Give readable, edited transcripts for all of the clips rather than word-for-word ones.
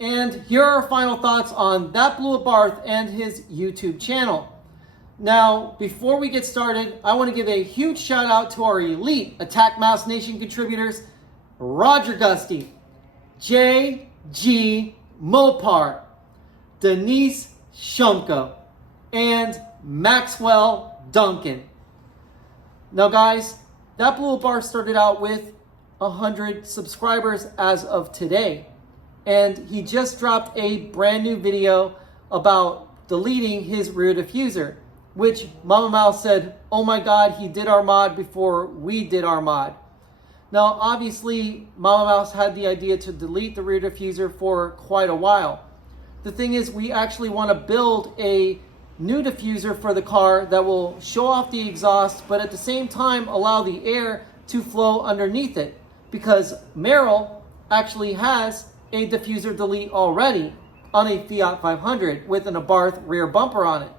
And here are our final thoughts on That Blue Abarth and his YouTube channel. Now, before we get started, I want to give a huge shout out to our elite AttackMouse Nation contributors, Roger Gusty, J.G. Mopar, Denise Shumko, and Maxwell Duncan. Now guys, That Blue Abarth started out with 100 subscribers as of today. And he just dropped a brand new video about deleting his rear diffuser, which Mama Mouse said, oh my God, he did our mod before we did our mod. Now, obviously, Mama Mouse had the idea to delete the rear diffuser for quite a while. The thing is, we actually want to build a new diffuser for the car that will show off the exhaust, but at the same time allow the air to flow underneath it, because Merrill actually has a diffuser delete already on a Fiat 500 with an Abarth rear bumper on it.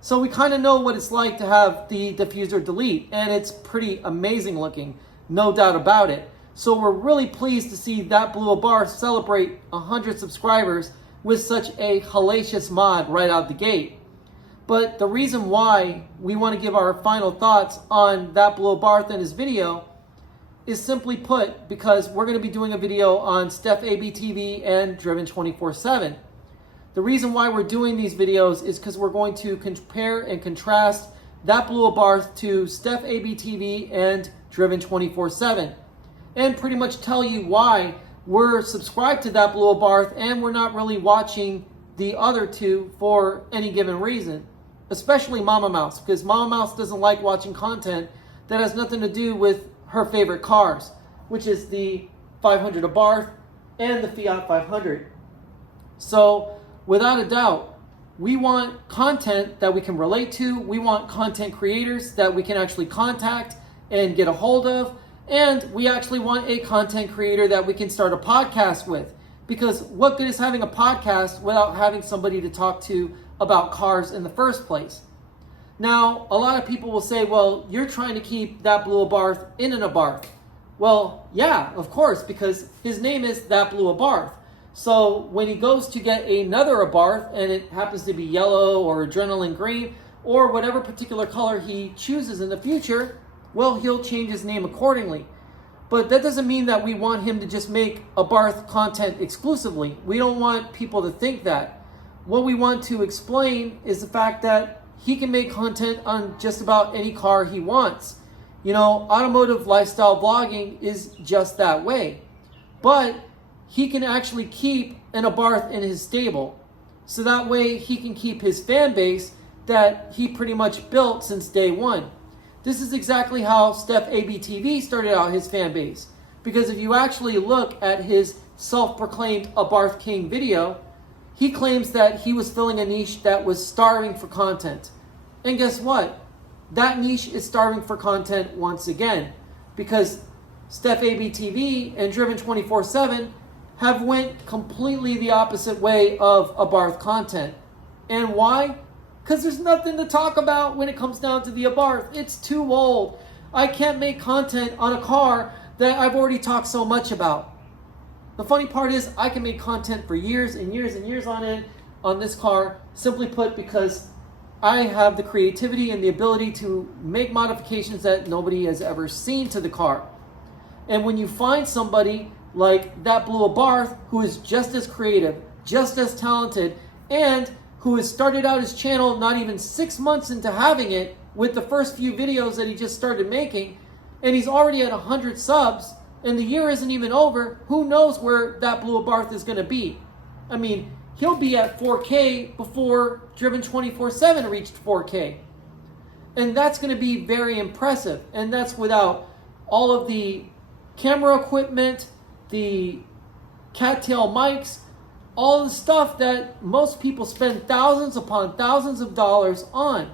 So we kind of know what it's like to have the diffuser delete, and it's pretty amazing looking, no doubt about it. So we're really pleased to see That Blue Abarth celebrate 100 subscribers with such a hellacious mod right out the gate. But the reason why we want to give our final thoughts on That Blue Abarth and his video is simply put because we're going to be doing a video on Steph ABTV and Driven 24/7. The reason why we're doing these videos is because we're going to compare and contrast That Blue Abarth to Steph ABTV and Driven 24/7, and pretty much tell you why we're subscribed to That Blue Abarth and we're not really watching the other two for any given reason, especially Mama Mouse, because Mama Mouse doesn't like watching content that has nothing to do with her favorite cars, which is the 500 Abarth and the Fiat 500. So without a doubt, we want content that we can relate to. We want content creators that we can actually contact and get a hold of. And we actually want a content creator that we can start a podcast with. Because what good is having a podcast without having somebody to talk to about cars in the first place? Now, a lot of people will say, well, you're trying to keep That Blue Abarth in an Abarth. Well, yeah, of course, because his name is That Blue Abarth. So when he goes to get another Abarth, and it happens to be yellow or adrenaline green, or whatever particular color he chooses in the future, well, he'll change his name accordingly. But that doesn't mean that we want him to just make Abarth content exclusively. We don't want people to think that. What we want to explain is the fact that he can make content on just about any car he wants. You know, automotive lifestyle vlogging is just that way. But he can actually keep an Abarth in his stable. So that way he can keep his fan base that he pretty much built since day one. This is exactly how Steph ABTV started out his fan base. Because if you actually look at his self-proclaimed Abarth King video, he claims that he was filling a niche that was starving for content. And guess what? That niche is starving for content once again. Because Steph ABTV and Driven 24/7 have went completely the opposite way of Abarth content. And why? Because there's nothing to talk about when it comes down to the Abarth. It's too old. I can't make content on a car that I've already talked so much about. The funny part is I can make content for years and years and years on end on this car, simply put because I have the creativity and the ability to make modifications that nobody has ever seen to the car. And when you find somebody like That Blue Abarth who is just as creative, just as talented, and who has started out his channel not even 6 months into having it with the first few videos that he just started making, and he's already at 100 subs, and the year isn't even over, who knows where That Blue Abarth is going to be? I mean, he'll be at 4K before Driven 24/7 reached 4K. And that's going to be very impressive. And that's without all of the camera equipment, the cattail mics, all the stuff that most people spend thousands upon thousands of dollars on.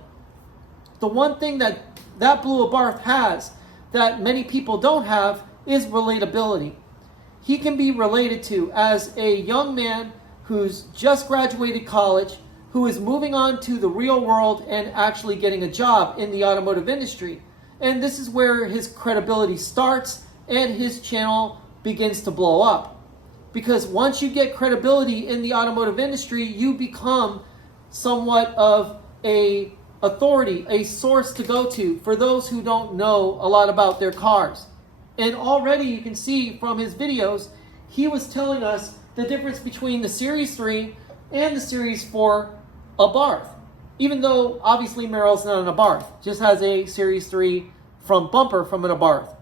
The one thing that That Blue Abarth has that many people don't have is relatability. He can be related to as a young man who's just graduated college, who is moving on to the real world and actually getting a job in the automotive industry. And this is where his credibility starts and his channel begins to blow up. because once you get credibility in the automotive industry, you become somewhat of a authority, a source to go to for those who don't know a lot about their cars. And already you can see from his videos, he was telling us the difference between the Series 3 and the Series 4 Abarth. Even though obviously Merrill's not an Abarth, just has a Series 3 front bumper from an Abarth.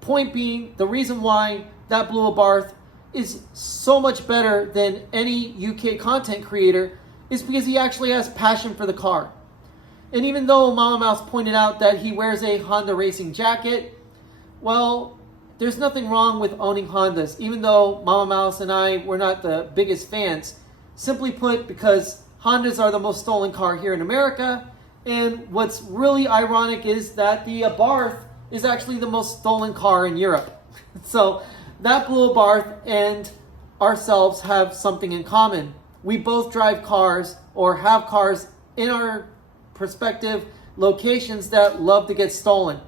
Point being, the reason why That Blue Abarth is so much better than any UK content creator is because he actually has passion for the car. And even though Mama Mouse pointed out that he wears a Honda racing jacket, well, there's nothing wrong with owning Hondas, even though Mama Mouse and I were not the biggest fans. Simply put, because Hondas are the most stolen car here in America, and what's really ironic is that the Abarth is actually the most stolen car in Europe. So That Blue Abarth and ourselves have something in common. We both drive cars or have cars in our prospective locations that love to get stolen.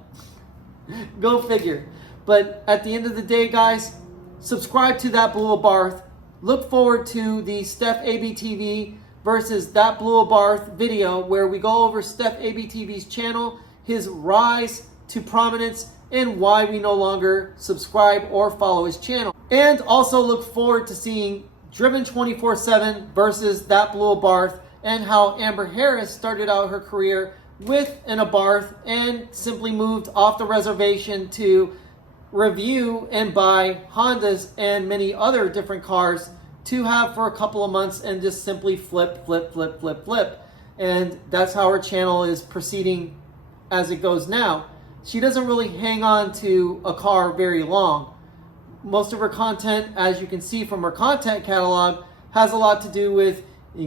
Go figure. But at the end of the day, guys, subscribe to That Blue Abarth. Look forward to the Steph ABTV versus That Blue Abarth video where we go over Steph ABTV's channel, his rise to prominence, and why we no longer subscribe or follow his channel. And also look forward to seeing Driven 24/7 versus That Blue Abarth, and how Amber Harris started out her career with an Abarth and simply moved off the reservation to review and buy Hondas and many other different cars to have for a couple of months and just simply flip. And that's how her channel is proceeding as it goes now. She doesn't really hang on to a car very long. Most of her content, as you can see from her content catalog, has a lot to do with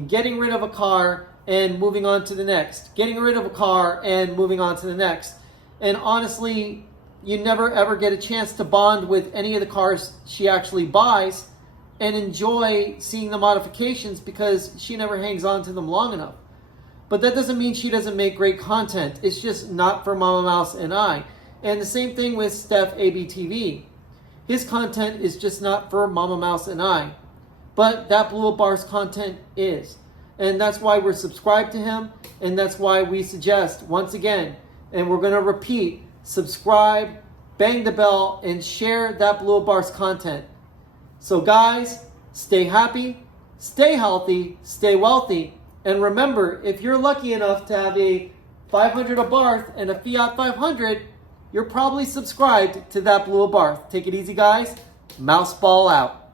getting rid of a car and moving on to the next. Getting rid of a car and moving on to the next. And honestly, you never ever get a chance to bond with any of the cars she actually buys and enjoy seeing the modifications because she never hangs on to them long enough. But that doesn't mean she doesn't make great content. It's just not for Mama Mouse and I. And the same thing with Steph ABTV. His content is just not for Mama Mouse and I. But That Blue Abarth's content is. And that's why we're subscribed to him. And that's why we suggest, once again, and we're going to repeat, subscribe, bang the bell, and share That Blue Abarth's content. So guys, stay happy, stay healthy, stay wealthy. And remember, if you're lucky enough to have a 500 Abarth and a Fiat 500, you're probably subscribed to That Blue Abarth. Take it easy, guys. Mouseball out.